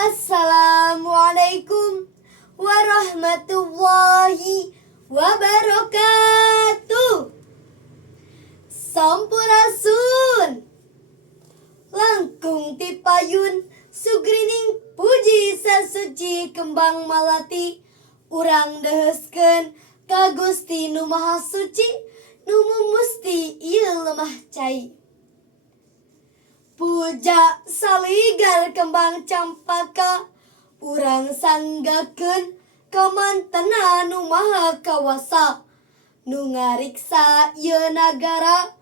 Assalamualaikum warahmatullahi wabarakatuh. Sampurasun langkung ti payun sugrining puji sasuci kembang malati urang deheskeun ka Gusti Nu Maha Suci nu mumusti ieu lemah cai. Puja saligar kembang campaka urang sanggakeun ka mantena nu maha kawasa nu ngariksa ieu nagara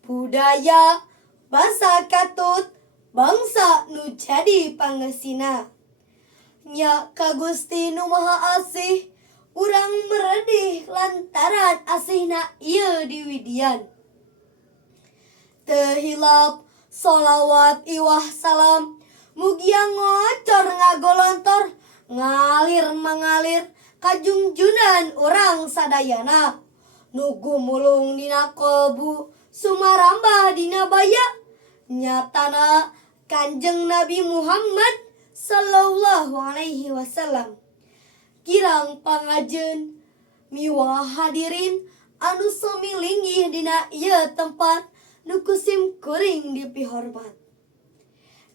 budaya basa katut bangsa nu jadi pangesina. Nya ka Gusti Nu Maha Asih urang meredih lantaran asihna ieu diwidian. Teu hilap sholawat iwah salam mugia ngocor ngagolontor ngalir mengalir kajungjunan urang sadayana nu gumulung dina kolbu sumarambah dina baya nyatana Kanjeng Nabi Muhammad sallallahu alaihi wasallam. Kirang pangajeun miwah hadirin anu sami linggih dina ieu tempat nu kusim kuring dipihormat.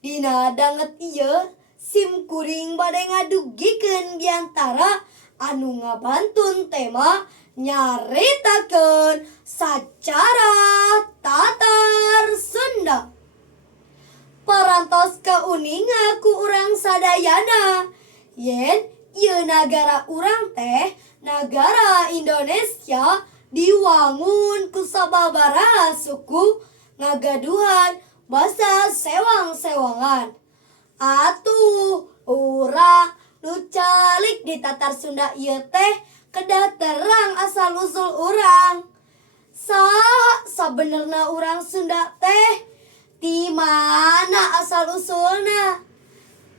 Dina danget ieu sim kuring bade ngadugikeun diantara anu ngabantun tema nyaritakeun sajarah Tatar Sunda. Parantos kauninga ku urang sadayana yen ieu nagara urang teh nagara Indonesia diwangun ku sababaraha suku ngagaduhan basa sewang-sewangan. Atuh urang nu calik di Tatar Sunda ieu teh kedah terang asal usul urang. Saha sabenerna urang Sunda teh? Ti mana asal usulna?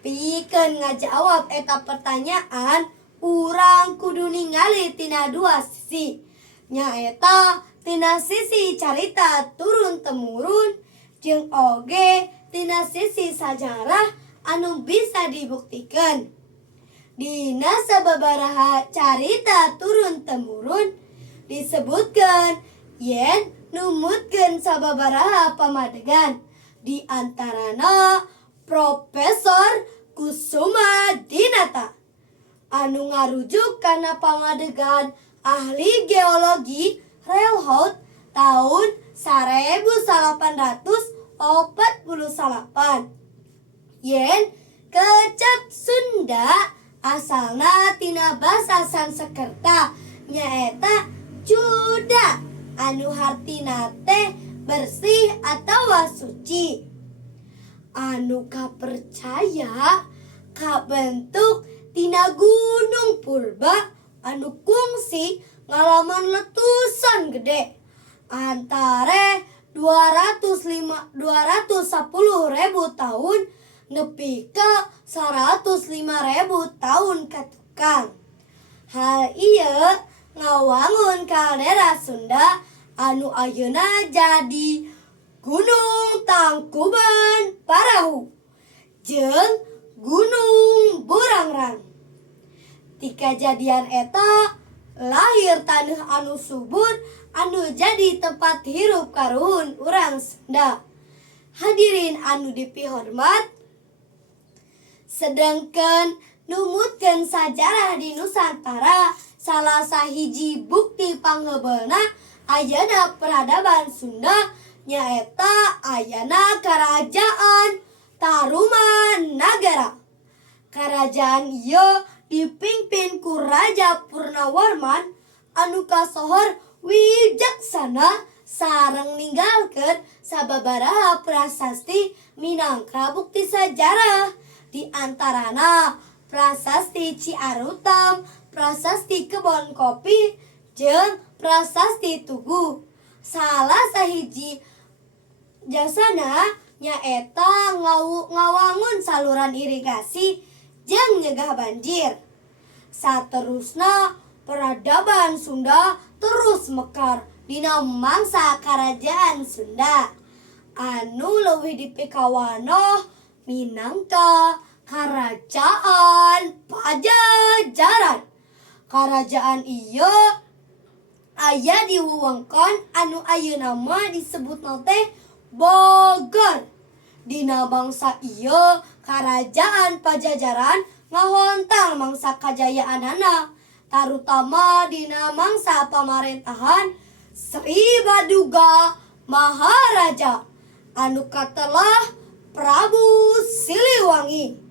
Pikeun ngajawab eta pertanyaan urang kudu ningali tina dua sisi. Nyaeta tina sisi carita turun temurun jeung oge tina sisi sajarah anu bisa dibuktikan. Dina sababaraha carita turun temurun disebutkeun yen numutkeun sababaraha pamadegan di antarana Profesor Kusuma Dinata anu ngarujuk kana pamadegan ahli geologi Relhout tahun 1848 yen kecap Sunda asalna tina basa Sanskerta nyaeta Cuda anu hartina teh bersih atawa suci. Anu kapercaya kabentuk tina gunung purba anu kungsi ngalaman letusan gede antara 210.000 tahun nepi ka 105.000 tahun katukang. Hal ieu ngawangun kaldera Sunda anu ayeuna jadi Gunung Tangkuban Parahu jeung Gunung Burangrang. Ti kajadian eta lahir taneuh anu subur anu jadi tempat hirup karuhun urang Sunda. Hadirin anu dipihormat, sedengkeun numutkeun sajarah di Nusantara salah sahiji bukti pangheubeulna ayeuna peradaban Sunda nyaeta ayana Karajaan Tarumanagara. Karajaan ieu dipimpin ku Raja Purnawarman anu kasohor wijaksana sareng ninggalkeun sababaraha prasasti minangka bukti sajarah. Di antarana Prasasti Ciarutam, Prasasti Kebon Kopi, jeung Prasasti Tugu. Salah sahiji jasana nyaeta ngawangun saluran irigasi jeung nyegah banjir. Saterusna peradaban Sunda terus mekar dina mangsa Karajaan Sunda anu leuwih dipikawanoh minangka Karajaan Pajajaran. Karajaan ieu aya di wewengkon anu ayeuna mah disebutna teh Bogor. Dina bangsa ieu Karajaan Pajajaran ngahontang mangsa kajayaanana, tarutama dina mangsa pamarentahan Sri Baduga Maharaja anu katelah Prabu Siliwangi.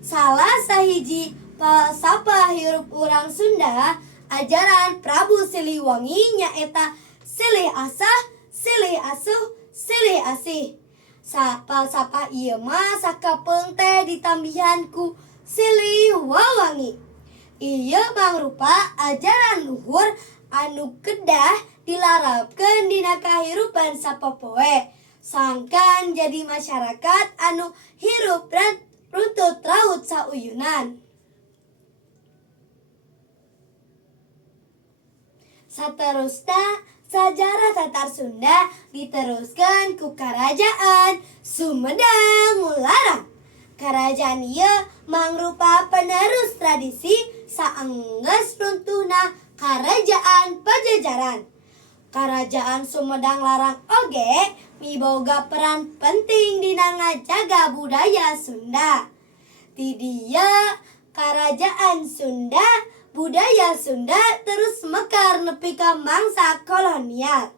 Salah sahiji pasapa hirup urang Sunda ajaran Prabu Siliwangi nyaeta silih asah, silih asuh, silih asih. Sapa ieu mah sakapeung teh ditambihan ku silih wawangi. Ieu mangrupa ajaran luhur anu kedah dilarapkeun dina kahirupan sapopoe sangkan jadi masyarakat anu hirup runtut raut sauyunan. Saterusna sajarah Tatar Sunda diteruskan ku Karajaan Sumedang Mularang. Karajaan ieu mangrupa penerus tradisi saenggeus runtuhna Karajaan Pajajaran. Karajaan Sumedang Larang oge miboga peran penting dina ngajaga budaya Sunda. Ti dieu Karajaan Sunda, budaya Sunda terus mekar nepi ka mangsa kolonial.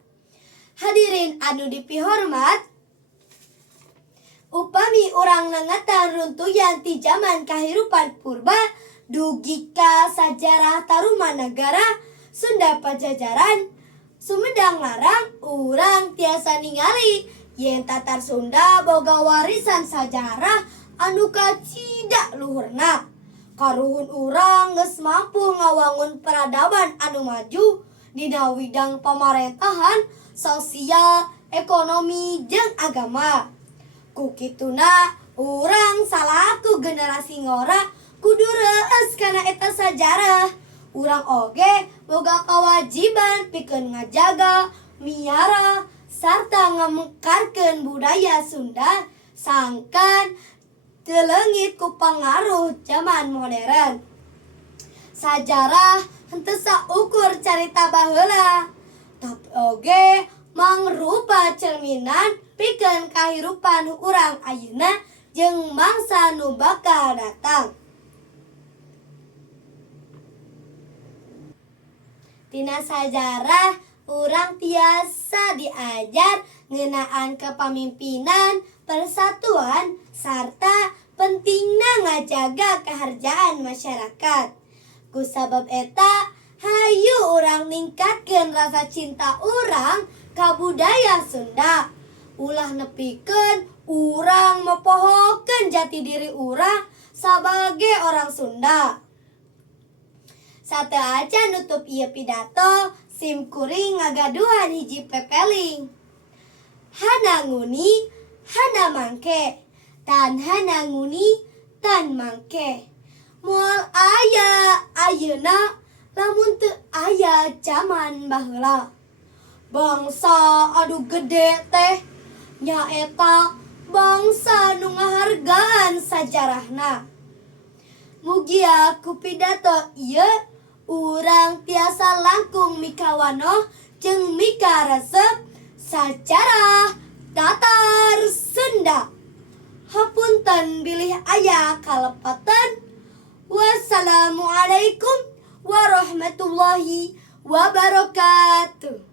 Hadirin anu dipihormat, upami urang nangatan runtuyan ti zaman kahirupan purba dugi ka sajarah Tarumanagara Sunda Pajajaran Sumedang Larang, urang tiasa ningali yen Tatar Sunda boga warisan sajarah anu kacida luhurna. Karuhun urang geus mampu ngawangun peradaban anu maju dina widang pamarentahan, sosial, ekonomi, jeung agama. Ku kituna urang salaku generasi ngora kudu reus kana eta sajarah. Urang oge boga kewajiban pikeun ngajaga, miara, sarta ngamekarkeun budaya Sunda sangkan teleungit ku pangaruh zaman modern. Sajarah henteu saukur carita baheula, tapi oge mangrupa cerminan pikeun kahirupan urang ayeuna jeung mangsa nu bakal datang. Tina sajarah urang tiasa diajar ngeunaan kepamimpinan, persatuan, sarta pentingna ngajaga kaharjaan masyarakat. Kusabab eta, hayu urang ningkatkeun rasa cinta urang ka budaya Sunda. Ulah nepikeun urang mepohokeun jati diri urang sebagai orang Sunda. Sate aja nutup ieu pidato, sim kuring ngagaduhan hiji pepeling. Hana nguni, hana mangke, tan hana nguni, tan mangke. Moal aya ayeuna, lamun teu aya zaman baheula. Bangsa adu gede teh nyaeta bangsa nu ngahargaan sajarahna. Mugi aku pidato ieu urang tiasa langkung mikawanoh jeung mikaresep sajarah Tatar Sunda. Hapunten bilih aya kalepatan. Wassalamualaikum warahmatullahi wabarakatuh.